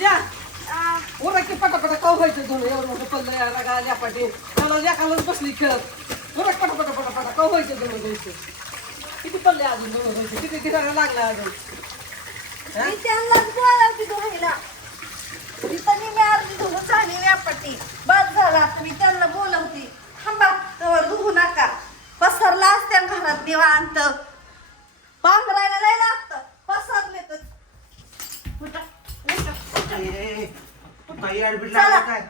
पूजा उरक की पटापटा काऊ व्हायचं दोन एवढं मोठं पडलं या रागा आल्या पाठी. त्याला लेखालाच बसली खेळत. उरक पटापटा पटापटा काऊ व्हायचं दोन व्हायचं? किती पडले अजून दोन व्हायचे? किती गिरायला लागला अजून मी त्यांनाच बोलावती धुवायला तिथं मी मी अर्धी धुवून झाली व्यापट्टी बस झाला आता मी त्यांना बोलवते थांबा तवर धुवू नका पसरला असत्या घरात निवांत पांघरायला लय लागतं पसरले तर उठा, उठा. काही ऍडमिट. लागलं काय?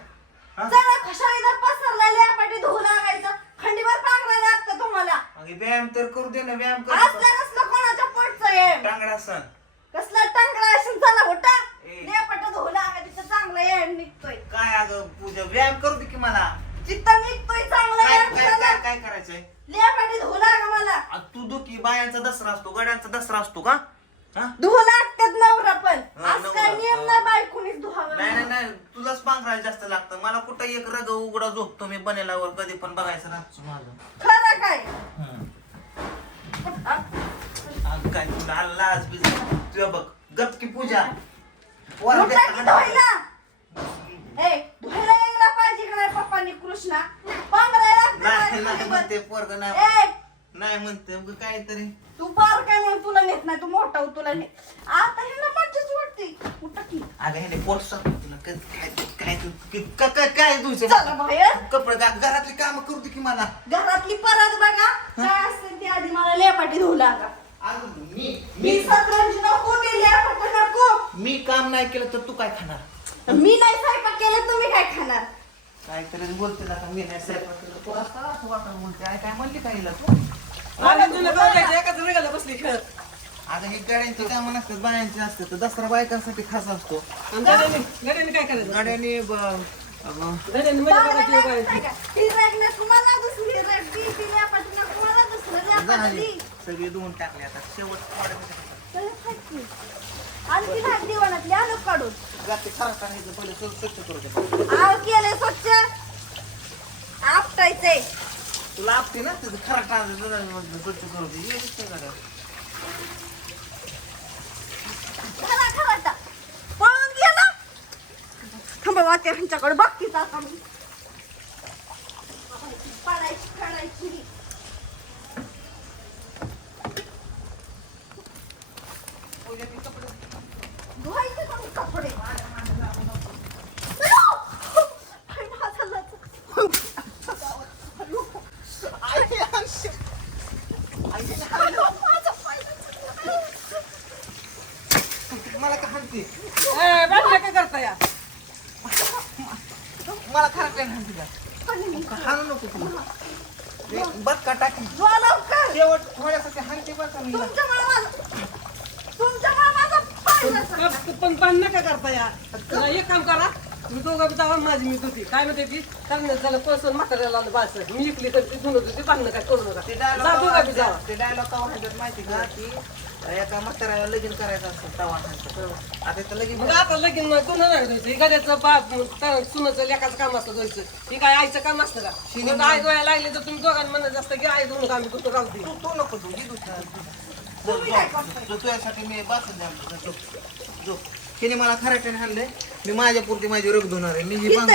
हा? चला कशाला इथं पसरला व्यापट्टी धुवू लागायचं खंडीवर पांघरायला लागतं तुम्हाला. अगे व्यायाम तर करू दे ना व्यायाम कर असलं कसलं कोणाच्या पोटचं आहे? टांगडा सण. कसला टांगरा असेल चला उठा. ए. लेपट धुवू लागायचं चांगलं येड निघतोय. काय अगं पूजा व्यायाम करू दे की मला. चित्त निघतोय चांगलं काय येड काय काय. काय करायचंय? लेपाटी धुवू लागा मला. आ, तू दुखी बायांचा दसरा असतो गड्यांचा दसरा असतो का? धुवू लागतात नवरा पण. हा, आज काय नवरा, नियम हा. नाही बायकोनीच धुवावं. नाही नाही नाही तुलाच पांघरायला जास्त लागतं. मला कुठं एक रग उघडा झोपतो मी बनेलावर कधी पण बघायचं राहतो माझं. खरं काय? हम्म. अगं काय तुला लाज बीज तुझ्या बघ गप की पूजा. पोरं उठा की देखा- धुवायला. ए धुवायला यायला पाहिजे का नाही पप्पानी कृष्णा? पांघरायला लागतं नाही पोरग ए नाही म्हणते उगा काहीतरी. तू पार काय म्हणून तुला नेत नाही तू मोठा हो, तुला नेत. आता हे ना मज्जाच वाटते. उठा की? अगं ह्याने पोट साफ तुला. काय काय काय तू- काय काय काय तुझं? चला बाहेर. कपडे घा- घरातली काम करू दे की मला. घरातली परत बघा. काय असेल ते आधी मला लेपाटी धुवू लागा. अगं मी मी मी सतरंजी नको लेपाट नको. मी काम नाही केलं तर तू काय खाणार? मी नाही स्वयंपाक केलं तुम्ही काय खाणार? काहीतरी बोलते ना मी नाही स्वयंपाक तू असं असं वाटून बोलते. काय काय म्हणली काय हिला तू? बसली खेळत. अगं हे गाड्यांची कामं नसतात बायांची असतात. तर दसरा बायकांसाठी खास असतो. गाड्याने काय करायचं? गाड्याने? ही झाली दी. सगळी धुवून टाकले आता. शेवट. आणखी भाग दिवाणातली आणू काढून. जाते खरं करायचं पहिले स्वच्छ करू दे. आपटायचंय तुला आपते ना तुझं खरं खराटा पळून गेला. थांबा वाट्या ह्यांच्याकडे बघतीच आता मी. पडायची काढायची धुवायचे कपडे अयो! पाय माझा लचक. अयो, माझा पाय लचकला. मला का हाणते ए, बाटल्या काय करता या मला खरं काय हाणते का हाणू नको तू ते बघ का टाकी. शेवट थोड्यासाठी हाणते बघ का मी. पण- पण पण नका करता या. एक काम करा. मी दोघं बी जावा माझी मी होती काय म्हणते ती? कारण त्याला कोण म्हाताऱ्याला बाळचं मी इकली तर ती धुणं होती पाहणं काय करू नका. ते जा डायलॉग दोघं बी जावा. ते डायलॉग माहिती का? की एका म्हाताऱ्याला लगीन करायचं असतं तवा हाणतं. आता लगीन मग आता लगीन मग कोण नाही द्यायचं? गड्याचं बाप तर सुनाचं लेखाचं काम असतं ही काय आईचं काम असतं का? आई लागले तर तुम्ही दोघांना म्हणत जास्त की आई दोन आम्ही कुठं राहू दे. तू नको तू तुझ्यासाठी मी तिने मला खराट्याने हाणलंय. मी माझ्या पुरती माझी रग धुणार आहे. मी ही बांग-.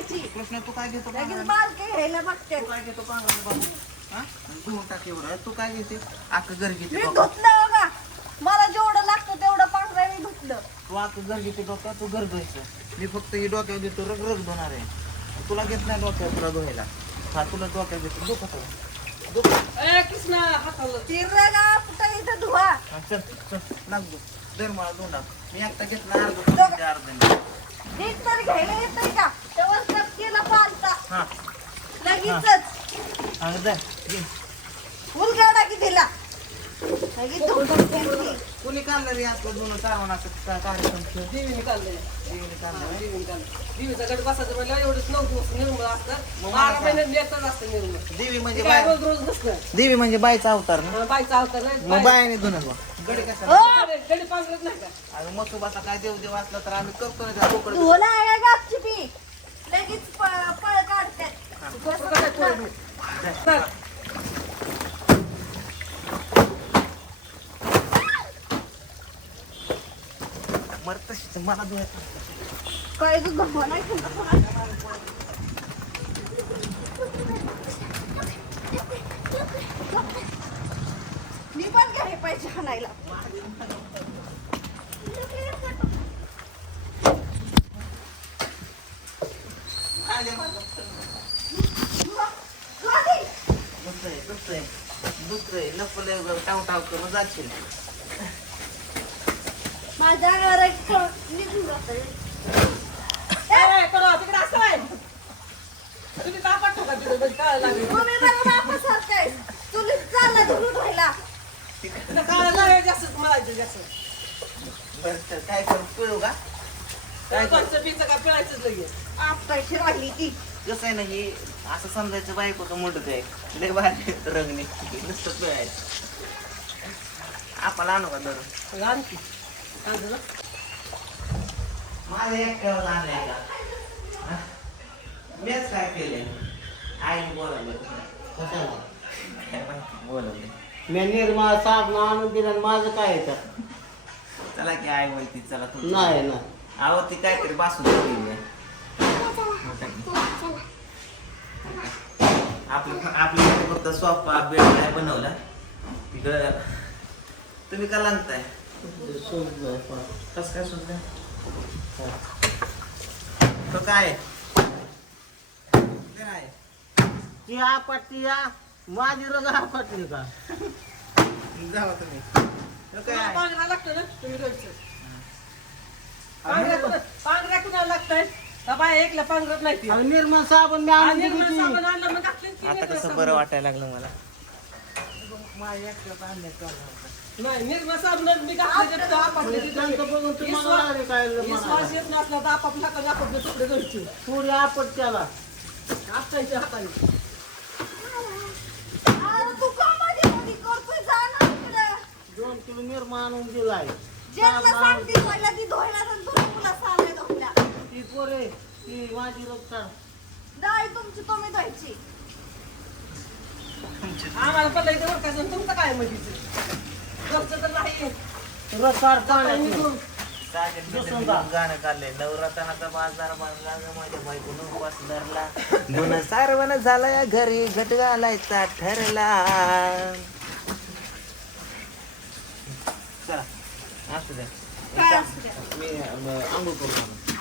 ती कृष्ण तू काय घेतो तू काय घेतो बाबू? हा? धुवून टाक एवढं. तू काय घेते? अख्खं घर घेते मी डोकं. धुतलं बघा. मला जेवढं लागतं तेवढं पांघरायला धुतलं. तू अख्खं घर घेते डोक्यात तू घर धुवायचं मी फक्त ही डोक्यावर देतो रग रग धुणार आहे. तुला घेत नाही डोक्यावर तुला धुवायला. हा तुला डोक्यावर देतो. दुखत ए कृष्णा हाताला इथं धुवा. हा, चल चल. लाग दो दर मला दोन टाक. मी एकटा घेतला अर्ध अर्ध अर्ध नीट तर घ्यायला येतंय का? तेव्हा कप केला पालता. हा. लगेचच. हा की. कोणी काढलं रे आपलं दोन चारवणाचं कार्यक्रम? देवीने काढलंय. देवीने काढलं व्हय? देवीने काढलं देवीचा गड बसायचं म्हणलं एवढंच नऊ दिवस निर्मळ असतं. बारा महिन्यात लेटच असतं निर्मळ. देवी म्हणजे काय रोज रोज नसतं देवी म्हणजे बायचा अवतार ना? हा, बाईचा अवतार नाही बायाने बघ गडी कसा ओ, गडी- पांघरत नाही का? मसुबाचा काय देव देव असला तर आम्ही करतो ना त्या बोकड धुवला आहे गापची पी लगेच प- पळ काढतात चल. बरं तशीच मला काय तू मी पण घ्याय पाहिजे हाणायला दुसरं आहे दुसरं आहे. दुसरं आहे. लपले टाव टाव करून जाशील. माझ्या निघून तिकडे असं आहे. तुम्ही का पाठवू का? म्हणजे कळायला लागलं. तुम्ही मला वापस आणताय. चुलीत चालला धुवून राहिला. कळायला जास्त मळायचं जास्त. बरं तर काय करू पिळू का काय करू पंच काय पिळायचंच लगेच. आपटायची राहिली ती कसं आहे ना हे असं समजायचं बायकोचं मोठं आहे लय भारी रंग निघते नुसतं पिळायचं आपल्याला आणू का धरून मग आणखी. काय झालं? माझ्या एकट्यावर आणलंय का? मीच काय केलंय? आईने बोलावलं कशाला? काय माहिती, बोलावलं. मी निर्मा साबण आणून दिलं माझं काय येतं चला की आई बोलती चला तू नाही ना अहो ती काहीतरी बासून दिली आपलं आपल्या फक्त सोफा बेड नाही बनवला. तिकडं तुम्ही का लागताय. कसं काय सुद्धा तो काय? ते या. माझी रग आपटली का? जावा तुम्ही. तो काय? पांढरा लागतो ना? तुम्ही रोजचं. कुणाला लागतंय? एकला नाही साबण मी आणून दिली. निर्मळ साबण आणलं मग घातलं की आता कसं. बरं वाटायला लागलं मला. नाही साबण मी घातलं तर त्यांचं बघून तुम्हाला लागले काय विश्वास. येत नसला तर आपापला तुकडे घ्यायचे थोडी आपट त्याला. आपटायचे हाताने. दोन किलो निर्मा आणून दिलाय ती पोरे ती माझी का डाळी तुमची तुम्ही धुवायची. आम्हाला पडलं इथे तुमचं काय तर नाही निघून. गाणं काढलंय. नवरात्राचा बाजार बांधला माझ्या बायकोनं उपास धरला. गुण सारवण झाला या घरी घट घालायचा ठरला. चला असू द्या. काय असू द्या? मी अं, आंघोळ करून आणू.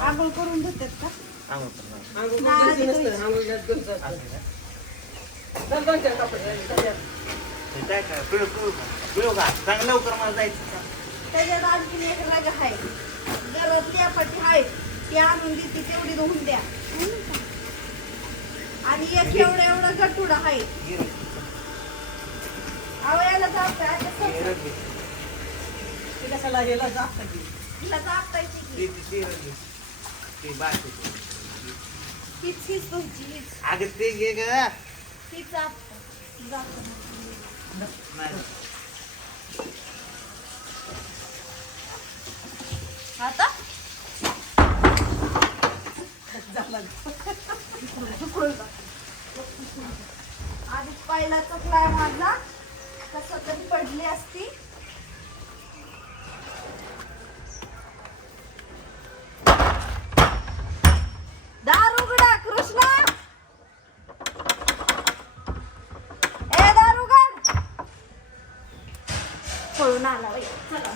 आंघोळ करून धुतात का? आंघोळ करून. आंघोळ नसतं, आंघोळ घ्यायचं गरज असतं. असू द्या. सांग लवकर मला जायचं त्याच्यात आणखी एक रग आहे घरातली आपटी आहे ती आणून देते तेवढी धुवून द्या आणि एक एवढं एवढं गटुडा आहे आवयाला. ते कशाला की. तिला जापतायची की. हीच हीच तुमची हीच अगं ते घे ग आता? आधी पहिला चकला आहे माझा कसा तरी पडली असती दार उघडा कृष्णा ए दार उघड पळून आला बाई चला